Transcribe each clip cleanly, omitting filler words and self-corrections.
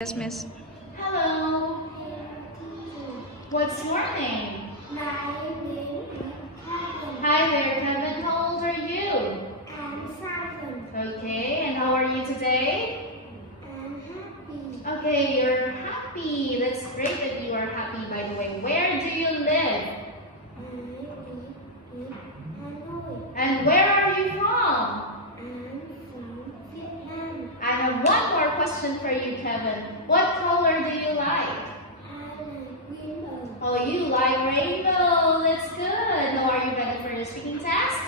Yes, miss. Hello. What's your name? My name is Kevin. Hi there, Kevin. How old are you? I'm 7. Okay, and how are you today? I'm happy. Okay, you're happy. That's great that you are happy, by the way. Where do you live? I live in Hanoi. And where are you from? I'm from Vietnam. I have one more question for you, Kevin. What color do you like? I like rainbow. Oh, you like rainbow. That's good. Now, are you ready for your speaking test?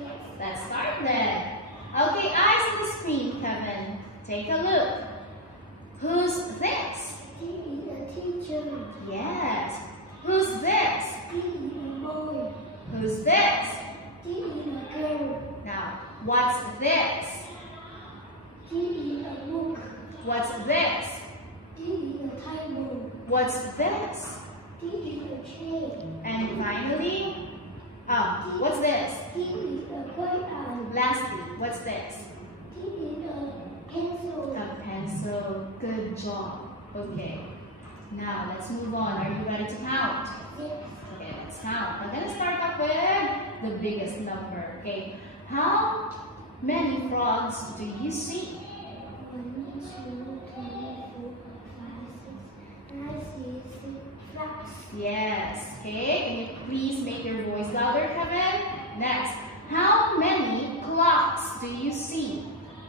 Yes. Let's start then. Okay, eyes on the screen, Kevin. Take a look. Who's this? He is a teacher. Yes. Who's this? He is a boy. Who's this? He is a girl. Now, what's this? He is a book. What's this? He is a table. What's this? He is a chair. And finally, what's this? He is a crayon. Lastly, what's this? He is a pencil. A pencil. Good job. Okay. Now, let's move on. Are you ready to count? Yes. Okay, let's count. I'm going to start off with the biggest number. Okay. How many frogs do you see? 1, 2, 3, 4, 5, 6. I see 6 flags. Yes. Okay. Can you please make your voice louder, Kevin? Next. How many clocks do you see?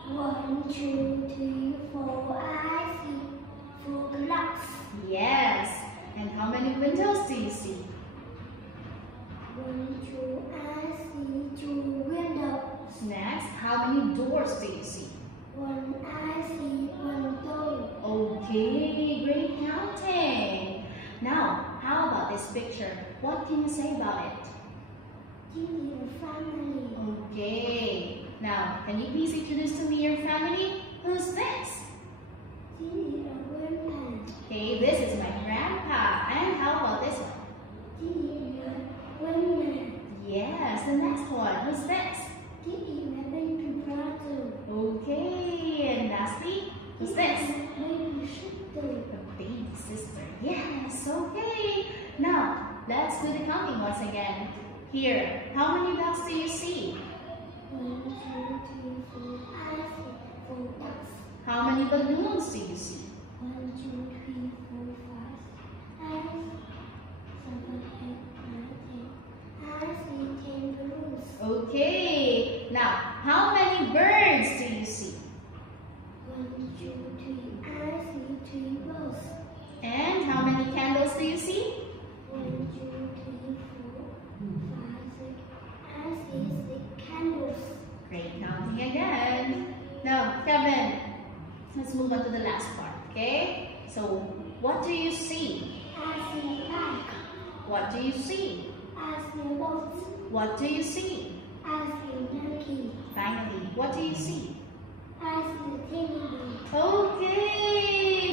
1, 2, 3, 4. I see 4 clocks. Yes. And how many windows do you see? 1, 2. I see 2 windows. Next. How many doors do you see? 1. I see 1 door. Okay. Great counting. Now, how about this picture? What can you say about it? This is a family. Okay. Now, can you please introduce to me your family? Who's this? This is a grandpa. Okay, this is my grandpa. And how about this one? This is a grandma. Yes, the next one. Who's this? This is my baby brother. Okay, and lastly, who's this? Baby sister. The baby sister. Yes, okay. Now, let's do the counting once again. Here, how many dogs do you see? 1, 2, 3, 4. I see 4 ducks. How many balloons do you see? 1, 2, 3, 4, 5, 6, 7, 8, 9, 10. I see 10 balloons. Okay. Now, how many birds do you see? 1, 2, 3. I see 3 birds. And how many candles do you see? 1, 2, 3, 4, 5, 6. I see 6 candles. Great counting again. Now, Kevin, let's move on to the last part, okay? So, what do you see? I see bag. What do you see? I see boats. What do you see? I see monkey. Finally, what do you see? I see teddy bear. Okay,